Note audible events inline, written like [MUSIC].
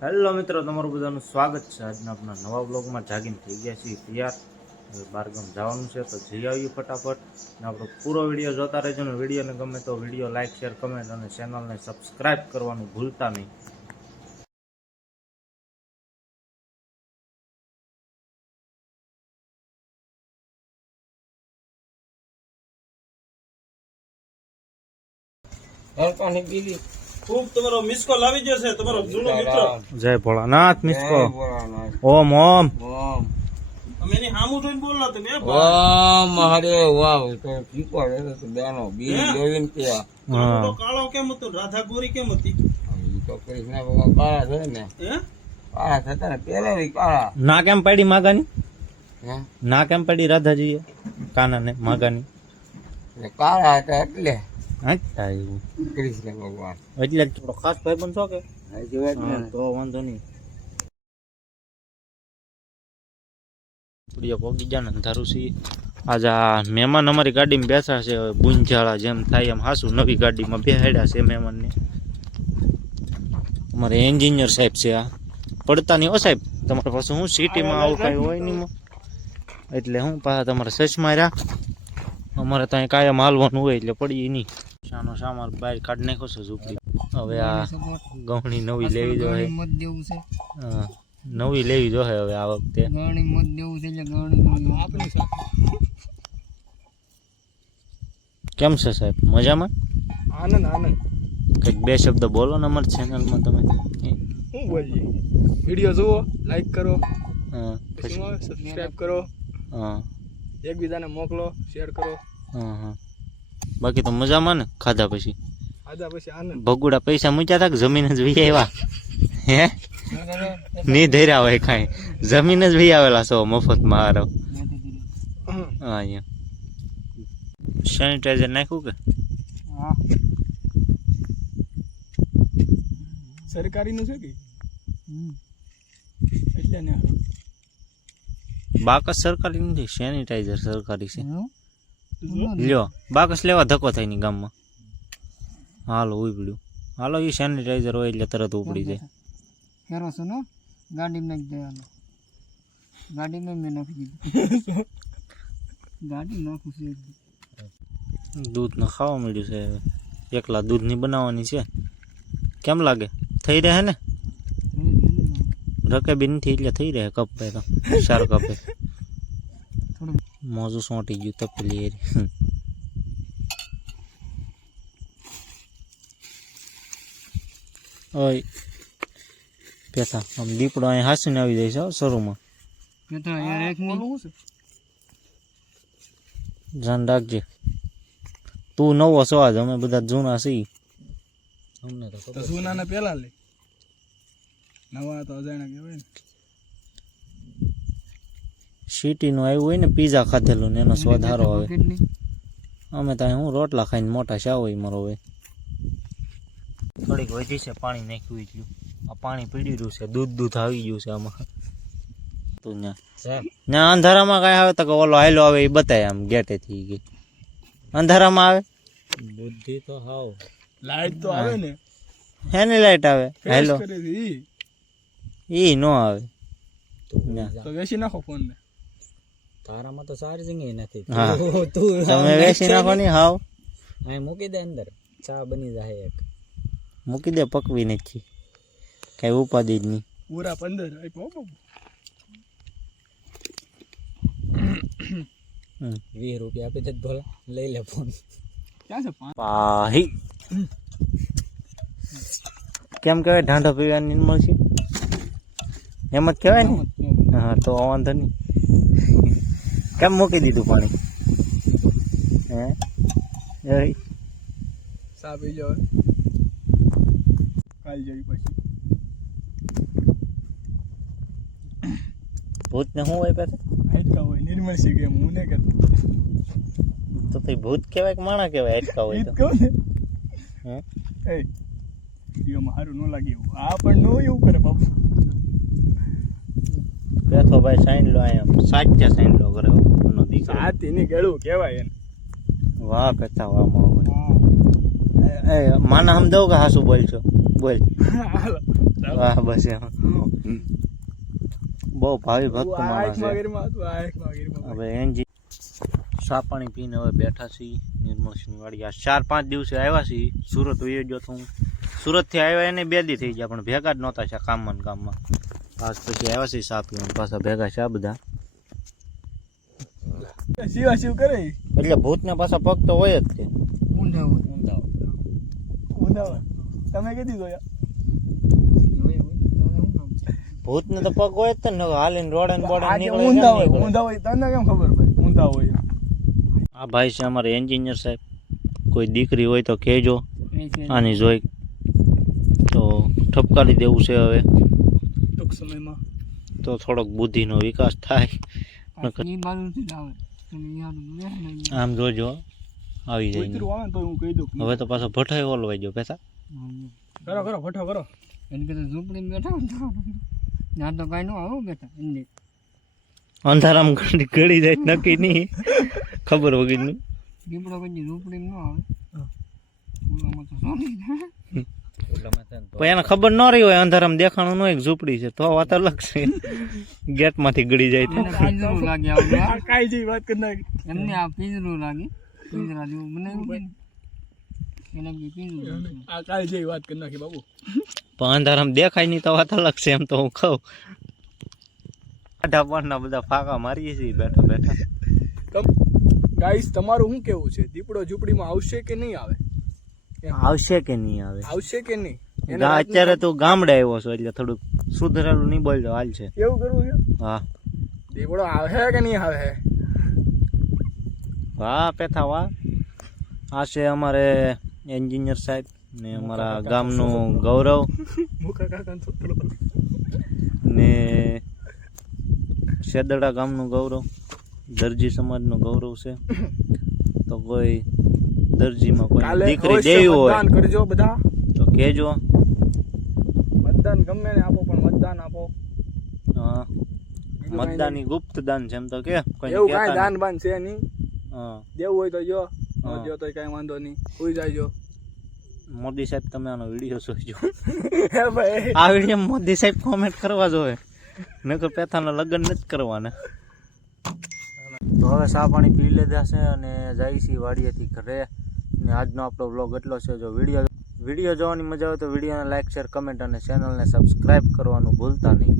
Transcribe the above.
Hello મિત્રો, તમારું બધાનું સ્વાગત છે. આજના આપણા નવા બ્લોગમાં જાગીને થઈ ગયા છીએ તૈયાર. હવે બારગામ જવાનું છે, તો જઈ આવીએ ફટાફટ. અને આપણો પૂરો વીડિયો જોતા રહેજો ને વિડીયોને ગમે તો વીડિયો લાઇક શેર, કમેન્ટ અને ચેનલને સબસ્ક્રાઇબ કરવાનું ભૂલતા નહીં. ખૂબ તમારો મિસકો લાવી આવી ગયો છે તમારો જૂનો મિત્ર. જય ભોળાનાથ મિસકો ઓમ ઓમ. રાધા ગોરી કેમ હતી ઈ તો કૃષ્ણ ભગવાન કાળા છે ને. હે? કાળા થતા ને પેલા બી ના કેમ પડી માગાની? હે? ના કેમ પડી રાધાજી કાના ને માગાની કાળા હતા એટલે. અચ્છા એવું. કૃષ્ણ ભગવાન એટલે થોડો ખાસ ભાઈ બનશો કે? ને તો વાંધો નહીં. પ્રિય પોગી ગયા ને અંધારું છે. આજે આ મહેમાન અમારી ગાડીમાં બેસા છે બુંજાળા જેમ થાય એમ હાસુ નવી ગાડીમાં બેહાડ્યા છે મહેમાનને. અમારે એન્જિનિયર સાહેબ છે આ. પડતા નહીં હો સાહેબ. તમારે પાસે હું સિટીમાં આવું કાંઈ હોય નહીં. એટલે હું પાછા તમારે સચમાં રહ્યા. અમારે ત્યાં કાયમ હાલવાનું હોય એટલે પડી નહીં. શાનો સામાન બહાર કાઢી નાખ્યો છે ઝૂંપડી. હવે આ ગવણી નવી લેવી જોઈએ. મત દેવું છે. હા, નવી લેવી જોઈએ હવે આ વખતે. ગવણી મત દેવું છે એટલે ગવણી આપણી કેમ છે સાહેબ? મજામાં? આનંદ આનંદ. કંઈક બે શબ્દ બોલો ને અમારી ચેનલમાં તમે. શું બોલીએ? વીડિયો જુઓ લાઈક કરો. હા, સબસ્ક્રાઇબ કરો. હા. એકબીજાને મોકલો શેર કરો. હા હા. બાકી તો મજામાં ને? ખાધા પછી? આજા પછી આનંદ ભગુડા પૈસા મૂક્યા હતા કે જમીન જ વી આવ્યા હે? નહીં ધર્યા હોય કાંઈ. જમીન જ વી આવેલા છો મફતમાં હારો હા અહીંયા. સેનિટાઈઝર નાખ્યું કે? હા. સરકારીનું છે કે? એટલે ને બાકસ સરકારી નથી સેનિટાઈઝર સરકારી છે. લ્યો બાકસ લેવા ધક્કો થાયની ગામમાં. હાલો ઉપડ્યું હાલો એ સેનિટાઈઝર હોય એટલે તરત ઉપડી જાય. ફેરો છો ને? ગાડીમાં નાખી દેવાનો. ગાડીમાં મેં નાખી દીધું. ગાડી નાખું છે દૂધ ને ખાવા મળ્યું છે હવે. એકલા દૂધની બનાવવાની છે. કેમ લાગે? થઈ રહે ને? રકેબી નથી એટલે થઈ રહે કપે તો ચાર કપે થોડું મોજું સોંટી ગયું તપેલી એરી. ઓય. પેથા. આમ દીપડો અહીં હાસીને આવી જાય છે હો શરૂમાં. કેતા યાર એક ની ધ્યાન રાખજે. તું નવો છો આજ. અમે બધા જૂના છીએ. અમને તો તો સોનાના પેલા લે. નવા તો અજાણ્યા કહેવાય ને. સિટીનું આવ્યું હોય ને પીઝા ખાધેલું ને એનો સ્વાદ સારો આવે. અમે ત્યાં હું રોટલા ખાઈને મોટા શાવ હોય મારો હવે. થોડીક વધી છે પાણી નાખ્યું એટલું આ પાણી પીડી રહ્યું છે દૂધ દૂધ આવી ગયું છે આમાં. તો ન્યા. અંધારામાં કાંઈ આવે તો કે ઓલો હાયલો આવે એ બતાય આમ ગેટેથી ગઈ અંધારામાં આવે? બુદ્ધિ તો હાવ. લાઈટ તો આવે ને. હેની લાઈટ આવે? હાયલો. ઈ. નો આવે. તો બેસી નાખો ફોન ને તારામાં તો ચાર્જિંગ નથી. તું તમે વેચી નાખો ની હાવ. અહીં મૂકી દે અંદર. ચા બની જાય એક. મૂકી દે પકવી નથી કઈ ઉપાધિ જ નહીં. પૂરા પંદર. વીસ રૂપિયા આપી દે ભલા. લઈ લે ફોન. ક્યાં છે પાહી. કેમ કહેવાય? ઢાંઢો પીવાની નિર્મળ છે એમ જ કહેવાય ને? હા તો વાંધો નહીં. કેમ મૂકી દીધું પાણી? હે? એય, સા પી જાવ કાલ જઈ પછી. ભૂત ને શું હોય પાસે હેટકા હોય નિર્મળ સિંહ કે હું ને કહેતો તો. પછી ભૂત કહેવાય કે માણા કહેવાય હેટકા હોય જ તો કહું ને. હે? એ વિડીયોમાં સારું ન લાગે એવું. આ પણ નો એવું કરે બાપુ. બેઠો ભાઈ સાઈન લો અહીંયા સાચા સાઈન લો કરે નો દીકરો. સાતી ની ગળું કહેવાય એને. વાહ કથા વાહ મારો એ માના હમ દઉં કે હાસુ બોલ છો? બોલ. વાહ બસ એમ. બહુ ભાવિ ભક્ત માણસ હવે એનજી સા પાણી પીને હવે બેઠા છીએ નિર્મળસિંહ વાડી આ ચાર પાંચ દિવસે આવ્યા છીએ સુરત વયો ગયો તો હું. સુરતથી આવ્યા એને બે દી થઈ ગયા પણ ભેગા જ નહોતા છે કામમાં કામમાં. આજ પછી આવ્યા છે સાપ પાછા ભેગા છે આ બધા. શિવા શિવ કરે? એટલે ભૂતને પાછા પગ તો હોય જ તે. ઊંધા હોય ઊંધા ઊંધા તમે કીધી જોયા ભૂત હોય તારે શું કામ છે ભૂતને તો પગ હોય જ ને હાલીને રોડે ને બોડે નીકળે ઊંધા હોય. ઊંધા હોય તને કેમ ખબર ભાઈ ઊંધા હોય આ ભાઈ છે અમારે એન્જિનિયર સાહેબ. કોઈ દીકરી હોય તો કહેજો. આની જોઈ તો ઠપકારી દેવું છે હવે. ટૂંક સમયમાં. તો થોડોક બુદ્ધિનો વિકાસ થાય. આમ જોજો આવી જાય તો હું કહી દઉં. હવે તો પાછો ભઠાઈ ઓલવાઈ ગયો પેસા. કરો કરો ભઠો કરો. એને કીધું ઝૂંપડી બેઠા ના તો. કાંઈ ન આવો બેઠા એમની. અંધારામાં ઘડી ઘડી જાય નક્કી નહીં. ખબર વગરનું. દીપડો કઈ ઝૂંપડી ન આવે. ઓલામાં તો સોની પણ એને ખબર ન રહી હોય અંધારામ દેખાણું એક ઝૂંપડી છે તો વાત અલગ છે. ગેટમાંથી ગળી જાય તો. કાંઈ જેવી વાત કરી નાખી. એમને આ પિંજરું લાગે. પિંજરા જેવું. બનાવ્યું એને પિંજરું આ કાંઈ જેવી વાત કરી નાખી બાબુ. પણ અંધારામ દેખાય નહીં તો વાત અલગ છે એમ તો હું કહું. ઢાપણના બધા ફાકા મારીએ છીએ બેઠા બેઠા. ગાઈસ તમારું શું કેવું છે? દીપડો ઝૂંપડીમાં આવશે કે નહીં આવે? આવશે કે નહીં આવે? આવશે કે નહીં? અત્યારે તું ગામડે આવ્યો છો એટલે થોડુંક સુધરેલું નહીં બોલજો હાલ છે. એવું કરવું છે? હા. દીપડો આવે કે નહીં આવે? વાહ પેથા વાહ આ છે અમારે એન્જિનિયર સાહેબ ને અમારા ગામનું ગૌરવ. ને શેદડા ગામનું ગૌરવ દરજી સમાજનું ગૌરવ છે. તો કોઈ દરજીમાં કોઈ દીકરી દેવી હોય. મતદાન કરજો બધા. તો કહેજો. મતદાન ગમે ને આપો પણ મતદાન આપો. હા, મતદાન ગુપ્ત દાન છે એમ તો કે કોઈ એવું કાંઈ દાન બાન છે નહીં. હા. દેવું હોય તો જો. જો તો કાંઈ વાંધો નહીં. સુઈ જાયજો મોદી સાહેબ તમે આનો વીડિયો જોઈજો [LAUGHS] આ વીડિયો મોદી સાહેબ કોમેન્ટ કરવા જોઈએ નકર પેથાના લગ્ન નથી કરવાના. તો હવે સા પાણી પી લીધા છે અને જાય છીએ વાડીએથી ઘરે. ને આજનો આપણો વ્લોગ એટલો છે, જો વીડિયો વીડિયો જોવાની મજા આવે તો વિડીયોને લાઇક શેર કમેન્ટ અને ચેનલને સબસ્ક્રાઇબ કરવાનું ભૂલતા નહીં.